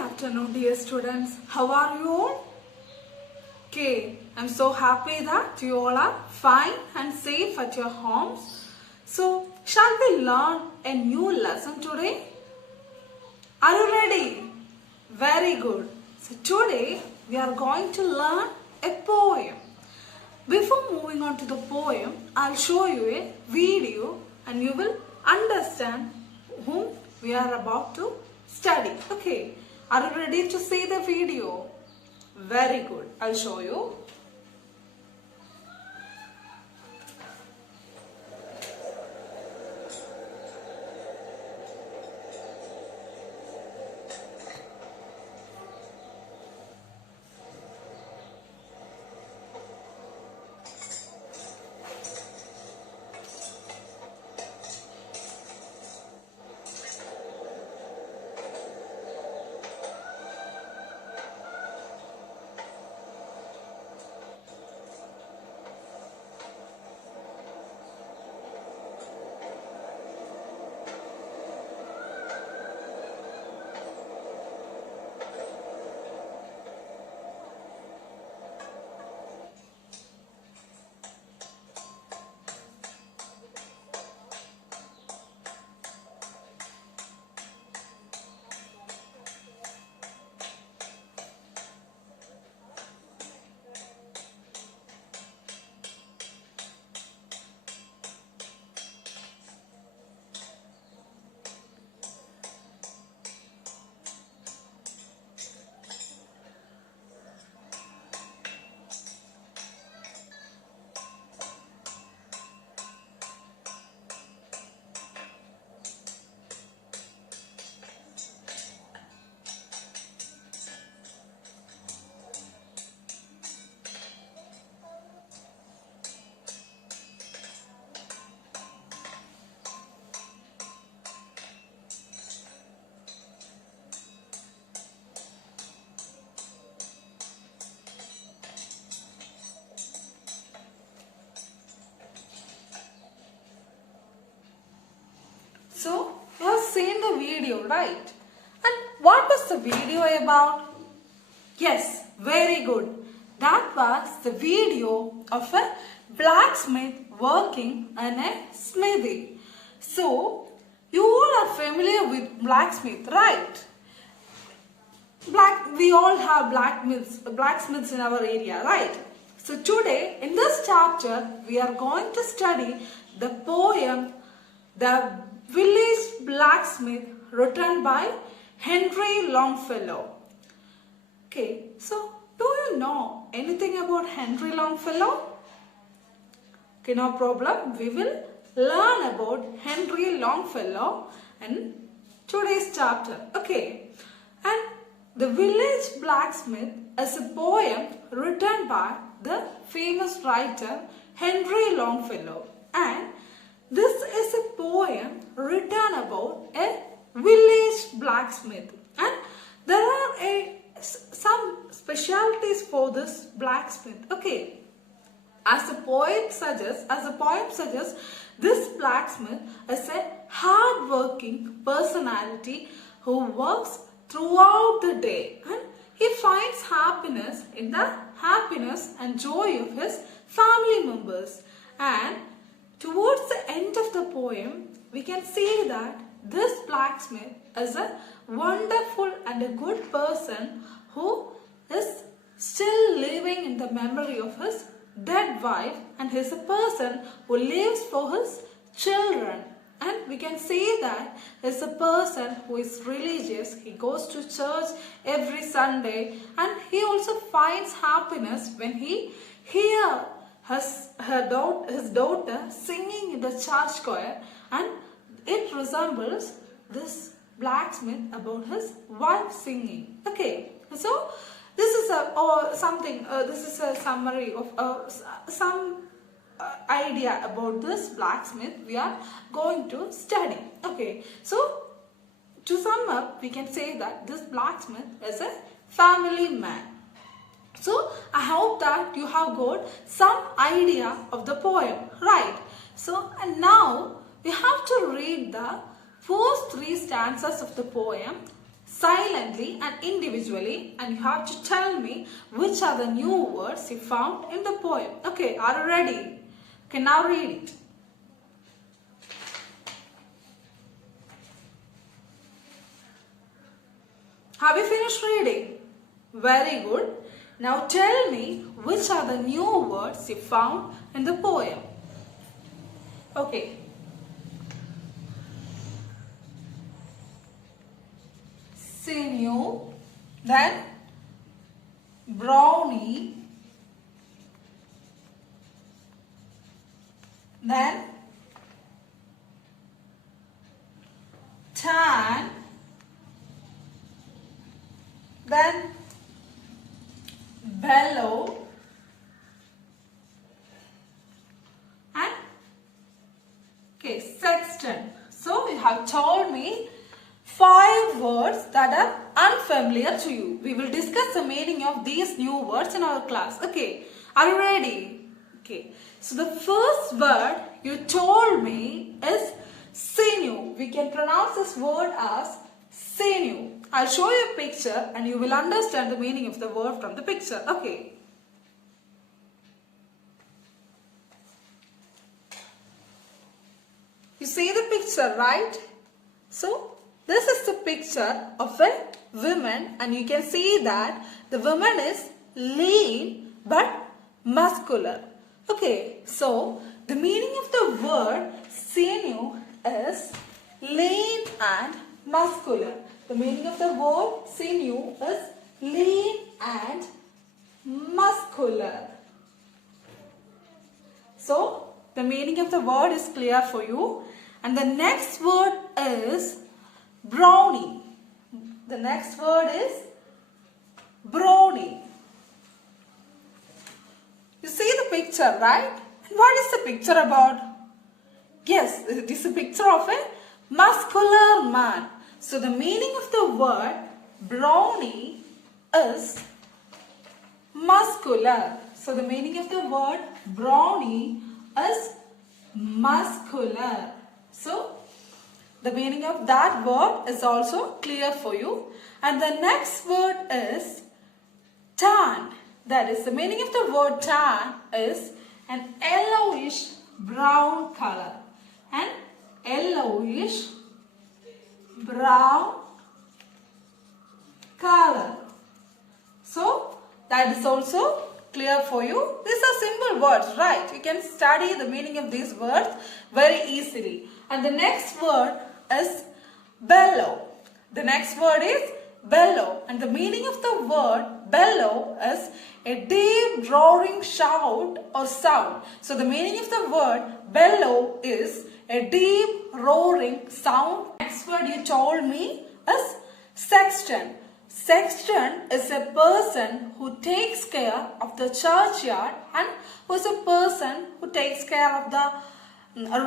afternoon, dear students. How are you all? Okay, I'm so happy that you all are fine and safe at your homes. So, shall we learn a new lesson today? Are you ready? Very good. So, today we are going to learn a poem. Before moving on to the poem, I'll show you a video and you will understand whom we are about to study. Okay, are you ready to see the video? Very good. I'll show you. So, you have seen the video, right? And what was the video about? Yes, very good. That was the video of a blacksmith working in a smithy. So, you all are familiar with blacksmith, right? We all have blacksmiths in our area, right? So, today in this chapter, we are going to study the poem, The Village Blacksmith, written by Henry Longfellow. Okay, so do you know anything about Henry Longfellow? Okay, no problem. We will learn about Henry Longfellow in today's chapter. Okay, and The Village Blacksmith is a poem written by the famous writer Henry Longfellow, and this is a poem written about a village blacksmith, and there are some specialities for this blacksmith. Okay, as the poem suggests, this blacksmith is a hard-working personality who works throughout the day, and he finds happiness in the happiness and joy of his family members. And towards the end of the poem, we can see that this blacksmith is a wonderful and a good person who is still living in the memory of his dead wife, and he is a person who lives for his children. And we can see that he is a person who is religious. He goes to church every Sunday, and he also finds happiness when he hears his daughter singing in the church choir, and it resembles this blacksmith about his wife singing. Okay, so this is a summary of some idea about this blacksmith we are going to study. Okay, so to sum up, we can say that this blacksmith is a family man. So I hope that you have got some idea of the poem, right? So and now we have to read the first three stanzas of the poem silently and individually, and you have to tell me which are the new words you found in the poem. Okay, are you ready? Okay, now read it. Have you finished reading? Very good. Now tell me which are the new words you found in the poem. Okay. Sinew, then brownie, then tan, then bellow, and okay, sexton. So you have told me 5 words that are unfamiliar to you. We will discuss the meaning of these new words in our class. Okay, are you ready? Okay, so the first word you told me is sinew. We can pronounce this word as sinew. I'll show you a picture and you will understand the meaning of the word from the picture. Okay. You see the picture, right? So, this is the picture of a woman, and you can see that the woman is lean but muscular. Okay, so the meaning of the word sinew is lean and muscular. The meaning of the word sinew is lean and muscular. So, the meaning of the word is clear for you. And the next word is brownie. The next word is brownie. You see the picture, right? And what is the picture about? Yes, it is a picture of a muscular man. So the meaning of the word brownie is muscular. So the meaning of the word brownie is muscular. So the meaning of that word is also clear for you. And the next word is tan. That is, the meaning of the word tan is an yellowish brown color. An yellowish brown color. So that is also clear for you. These are simple words, right? You can study the meaning of these words very easily. And the next word is bellow. The next word is bellow. And the meaning of the word bellow is a deep roaring shout or sound. So the meaning of the word bellow is a deep roaring sound. Next word you told me is sexton. Sexton is a person who takes care of the churchyard and who is a person who takes care of the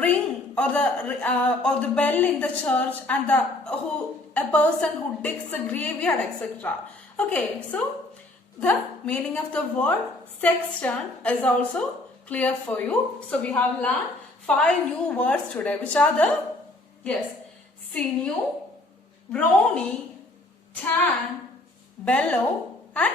ring or the bell in the church, and a person who digs the graveyard, etc. Okay, so the meaning of the word sexton is also clear for you. So we have learned 5 new words today, which are the, yes, sinew, brownie, tan, bellow, and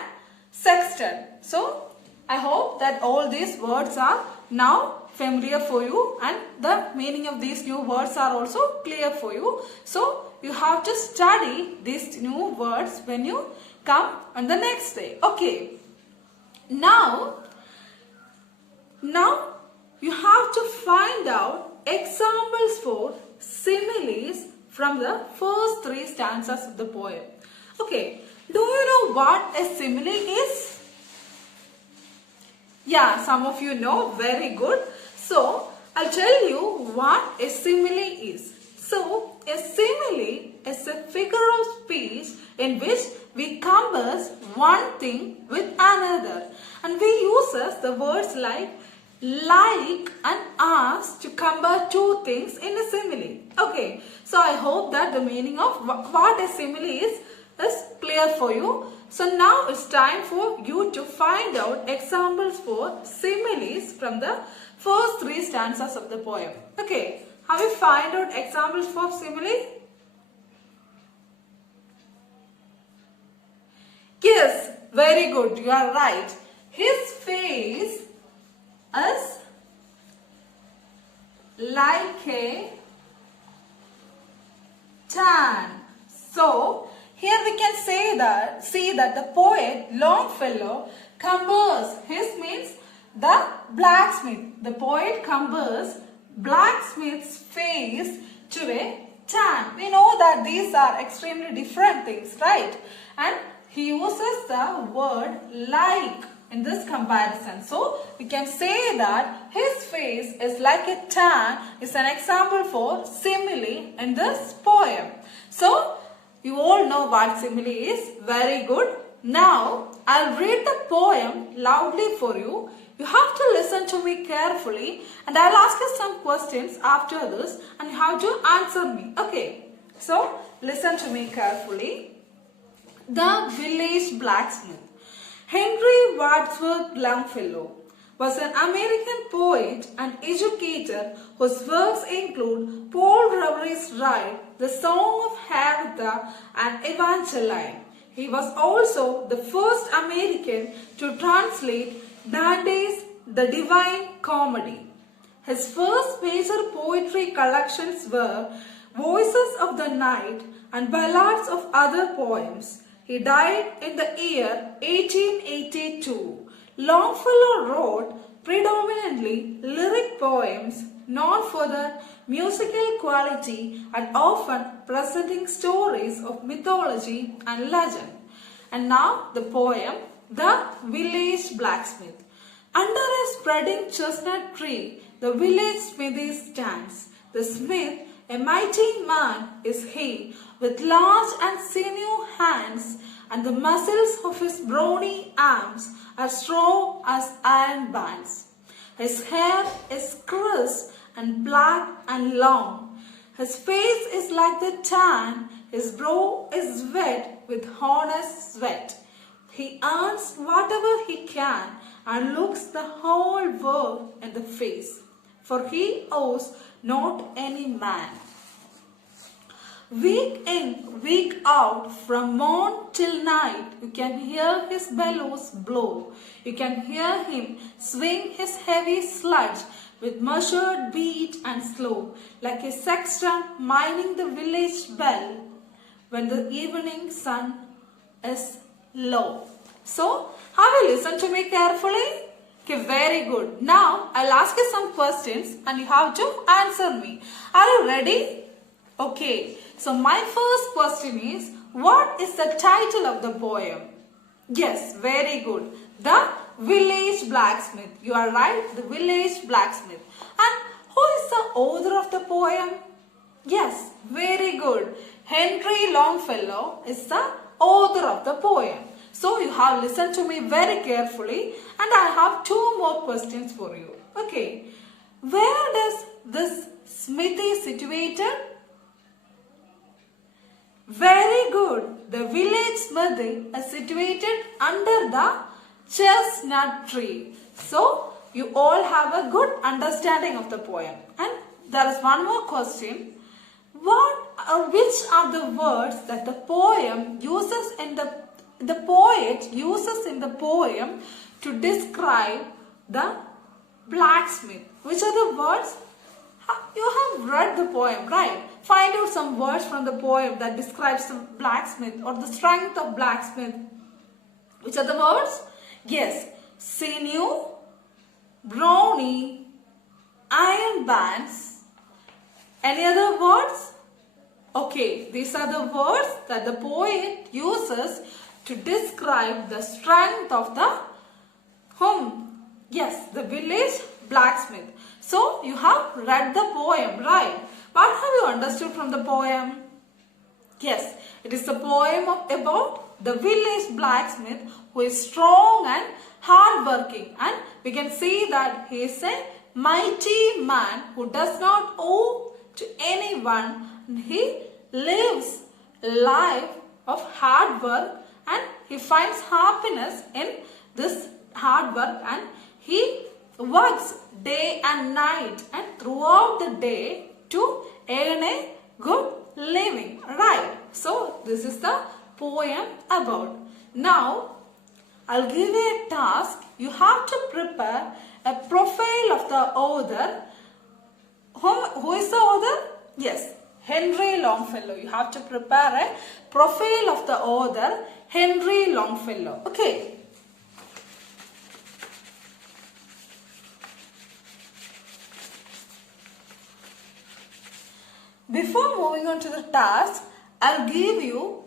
sexton. So I hope that all these words are now familiar for you, and the meaning of these new words are also clear for you. So you have to study these new words when you come on the next day. Okay. Now you have to find out examples for similes from the first 3 stanzas of the poem. Okay. Do you know what a simile is? Yeah, some of you know. Very good. So, I'll tell you what a simile is. So, a simile is a figure of speech in which we compass one thing with another. And we use the words like and as to compare 2 things in a simile. Okay, so I hope that the meaning of what a simile is clear for you. So now it's time for you to find out examples for similes from the first 3 stanzas of the poem. Okay, have you find out examples for simile? Very good, you are right. His face is like a tan. So here we can see that the poet Longfellow compares, his means the blacksmith. The poet compares blacksmith's face to a tan. We know that these are extremely different things, right? And he uses the word like in this comparison. So we can say that his face is like a tan is an example for simile in this poem. So you all know what simile is. Very good. Now I'll read the poem loudly for you. You have to listen to me carefully and I'll ask you some questions after this and you have to answer me. Okay. So listen to me carefully. The Village Blacksmith. Henry Wadsworth Longfellow was an American poet and educator whose works include Paul Revere's Ride, The Song of Agatha and Evangeline. He was also the first American to translate Dante's The Divine Comedy. His first major poetry collections were Voices of the Night and Ballads of Other Poems. He died in the year 1882. Longfellow wrote predominantly lyric poems known for their musical quality and often presenting stories of mythology and legend. And now the poem, The Village Blacksmith. Under a spreading chestnut tree, the village smithy stands. The smith, a mighty man, is he, with large and sinew hands, and the muscles of his brawny arms are strong as iron bands. His hair is crisp and black and long. His face is like the tan, his brow is wet with honest sweat. He earns whatever he can and looks the whole world in the face, for he owes not any man. Week in, week out, from morn till night, you can hear his bellows blow. You can hear him swing his heavy sludge with measured beat and slow, like a sexton minding the village bell when the evening sun is low. So, have you listened to me carefully? Okay, very good. Now, I'll ask you some questions and you have to answer me. Are you ready? Okay, so my first question is, what is the title of the poem? Yes, very good. The Village Blacksmith. You are right, The Village Blacksmith. And who is the author of the poem? Yes, very good. Henry Longfellow is the author of the poem. So you have listened to me very carefully and I have two more questions for you. Okay, where does this smithy situated? Very good. The village smithy is situated under the chestnut tree. So, you all have a good understanding of the poem. And there is one more question. Which are the words that the poet uses in the poem to describe the blacksmith? Which are the words? You have read the poem, right? Find out some words from the poem that describes the blacksmith or the strength of blacksmith. Which are the words? Yes, sinew, brawny, iron bands. Any other words? Okay, these are the words that the poet uses to describe the strength of the whom? Yes, the village blacksmith. So, you have read the poem, right? What have you understood from the poem? Yes, it is a poem about the village blacksmith who is strong and hardworking. And we can see that he is a mighty man who does not owe to anyone. He lives a life of hard work and he finds happiness in this hard work and he works day and night and throughout the day to earn a good living, right? So this is the poem about. Now I'll give you a task. You have to prepare a profile of the author. Who is the author? Yes, Henry Longfellow. You have to prepare a profile of the author, Henry Longfellow. Okay. Before moving on to the task, I'll give you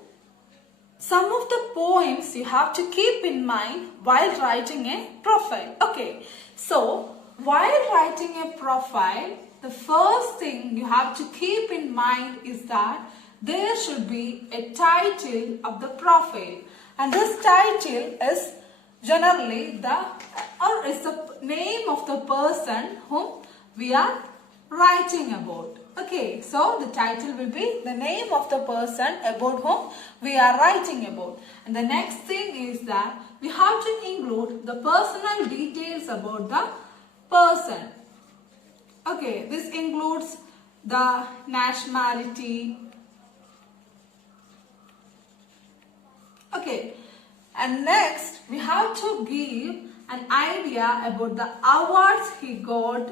some of the poems you have to keep in mind while writing a profile. Okay, so while writing a profile, the first thing you have to keep in mind is that there should be a title of the profile, and this title is generally the name of the person whom we are writing about. Okay, so the title will be the name of the person about whom we are writing about. And the next thing is that we have to include the personal details about the person. Okay, this includes the nationality. Okay, and next we have to give an idea about the awards he got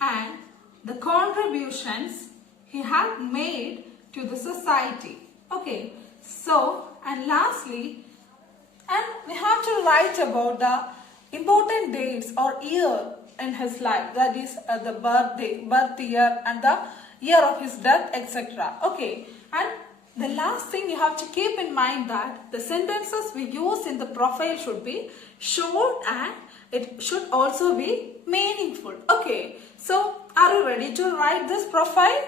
and the contributions he had made to the society. Okay, so and lastly, and we have to write about the important dates or year in his life, that is the birth year and the year of his death, etc. Okay, and the last thing you have to keep in mind that the sentences we use in the profile should be short and it should also be meaningful. Okay, so are you ready to write this profile?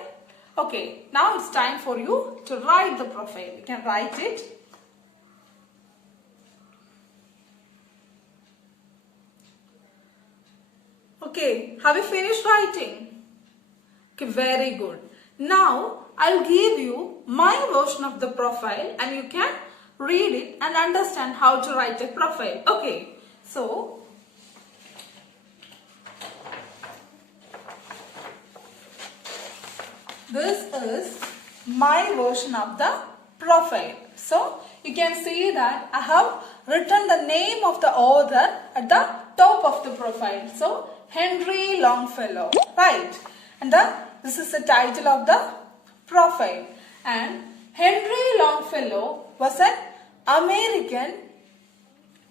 Okay, now it's time for you to write the profile. You can write it. Okay, have you finished writing? Okay, very good. Now I'll give you my version of the profile and you can read it and understand how to write a profile. Okay, so this is my version of the profile. So you can see that I have written the name of the author at the top of the profile. So Henry Longfellow, right? And this is the title of the profile. And Henry Longfellow was an American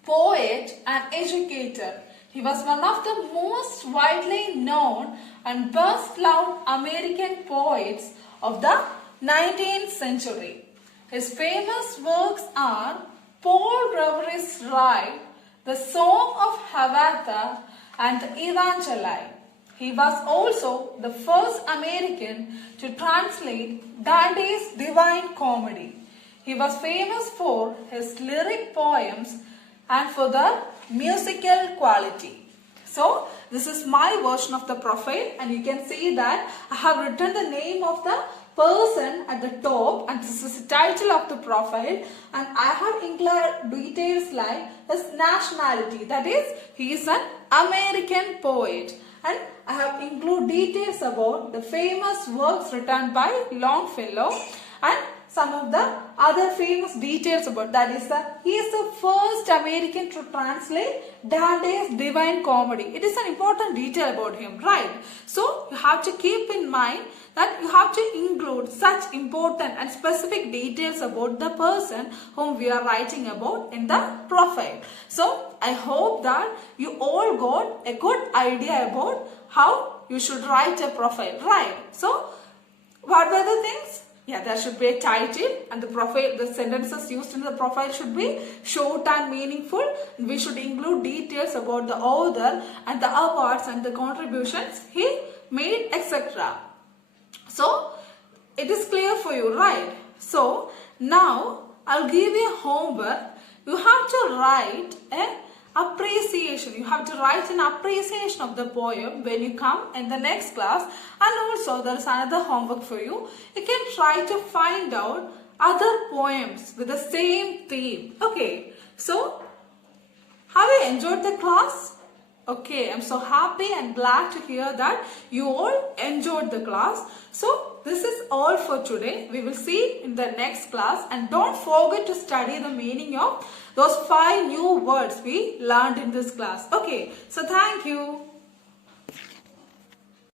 poet and educator. He was one of the most widely known and best loved American poets of the 19th century. His famous works are Paul Revere's Ride, The Song of Hiawatha, and the Evangeline. He was also the first American to translate Dante's Divine Comedy. He was famous for his lyric poems and for the musical quality. So this is my version of the profile and you can see that I have written the name of the person at the top and this is the title of the profile and I have included details like his nationality, that is he is an American poet, and I have included details about the famous works written by Longfellow and some of the other famous details about that is that he is the first American to translate Dante's Divine Comedy. It is an important detail about him, right? So you have to keep in mind that you have to include such important and specific details about the person whom we are writing about in the profile. So I hope that you all got a good idea about how you should write a profile, right? So what were the things? Yeah, there should be a title and the profile, the sentences used in the profile should be short and meaningful. We should include details about the author and the awards and the contributions he made, etc. So it is clear for you, right? So now I'll give you homework. You have to write an appreciation. You have to write an appreciation of the poem when you come in the next class. And also there is another homework for you. You can try to find out other poems with the same theme. Okay, so have you enjoyed the class? Okay, I'm so happy and glad to hear that you all enjoyed the class. So this is all for today. We will see in the next class, and don't forget to study the meaning of those 5 new words we learned in this class. Okay, so thank you.